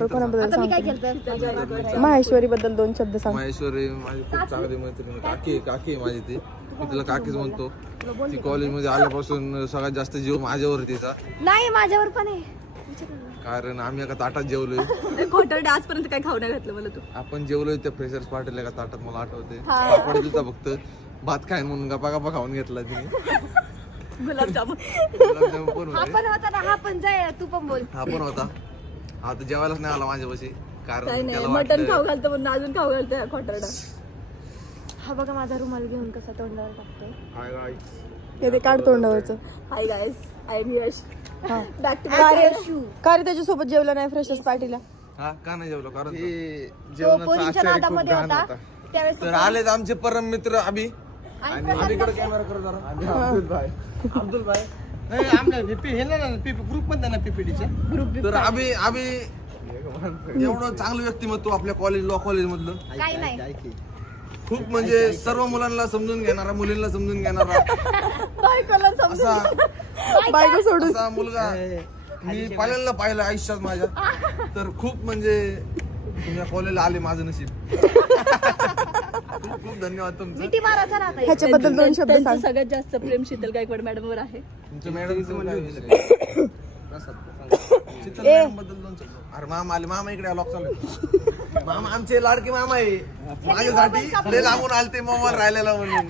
कोणाबद्दल मी काय सांगतो? केलं माहेश्वरी बद्दल 2 शब्द सांग. माहेश्वरी माझी खूप चांगली मैत्रीण, काकी आहे माझी ती. मी तिला काकीच म्हणतो. ती कॉलेजमध्ये आल्यापासून सगळ्यात जास्त जीव माझ्यावर तिचा, नाही माझ्यावर पण आहे. कारण आम्ही एका ताटात जेवलोय. खोटं आजपर्यंत काय खाऊ नाही घातलं मला तू. आपण जेवलोय त्या फ्रेशर्स पार्टीला एका ताटात, मला आठवते. पापड दिलता फक्त, भात खाईन म्हणून गपा खाऊन घेतला तिने. गुलाबजामुन गुलाबजामुन पण हा होते. पण होता ना, हा पण जाय, तू पण बोल. हा पण होता. हा तर जेवायलाच नाही आला माझ्यापाशी, काय कारण नाही त्याला मटन वाटलं- खाऊ घालतो म्हणून अजून खाऊ घालतोय खोटरडा. हा बघा माझा रुमाल घेऊन कसा तोंडावर टाकतोय. हाय guys. हे ते काढ तोंडावरचं. हाय गाईस, आय एम यश. हा. बॅक टू का रे त्याच्यासोबत जेवलं नाही फ्रेशर्स पार्टीला? हा का नाही जेवलो, कारण तो जेवणाचा पोरींच्या आचार्य खूप नादामध्ये घाण होता होता. त्यावेळेस तर आलेत आमचे परम मित्र अभि, आणि अभिकडे कॅमेरा कर जरा. आणि अब्दुल भाई. तर अभि एवढं चांगलं व्यक्तिमत्व आपल्या लॉ कॉलेज मधलं, काही नाही. खूप म्हणजे सर्व मुलांना समजून घेणारा, मुलींना समजून घेणारा असा बायको सोडून असा मुलगा मी पहिल्यांदा पाहिलं आयुष्यात माझ्या. तर खूप म्हणजे तुम्ही कॉलेजला आले, माझं नशीब. खूप खूप धन्यवाद तुमचं. मिठी मारायचा ना आता. ह्याच्याबद्दल 2 शब्द त्यांचं सांग. सगळ्यात जास्त प्रेम शीतल गायकवाड मॅडम वर आहे. तुमच्या मॅडमचं काय विषय? शीतल मॅडम बद्दल 2 शब्द. अरे मामा आले, मामा इकडे लॉक चालू आहे. मामा आमचे लाडके मामा आहे, माझ्यासाठी लय लांबून आलते मोबाईल राहिलेला म्हणून.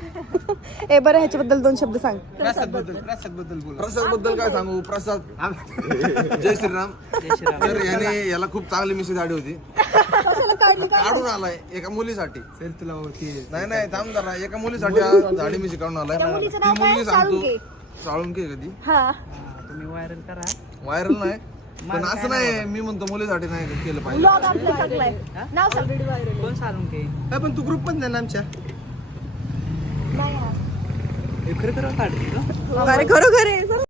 बरं ह्याच्याबद्दल 2 शब्द सांग. प्रसाद बद्दल काय सांगू? प्रसाद जय श्रीराम. तर याला खूप चांगली मिशी झाडी होती, काढून आलाय एका मुलीसाठी. नाही थांब जरा, एका मुलीसाठी झाडी मिशी काढून आलाय. त्या मुलीचं ती नाव काय? मुलगी सांगतो साळुंके. साळुंके कधी हा व्हायरल नाही, पण असं नाही, मी म्हणतो मुलीसाठी नाही केलं पाहिजे. ब्लॉग आपलं चांगलं आहे. नाव सांग. पण तू ग्रुप पण नाही ना आमच्या. नाही हा. अरे खरोखर आहे.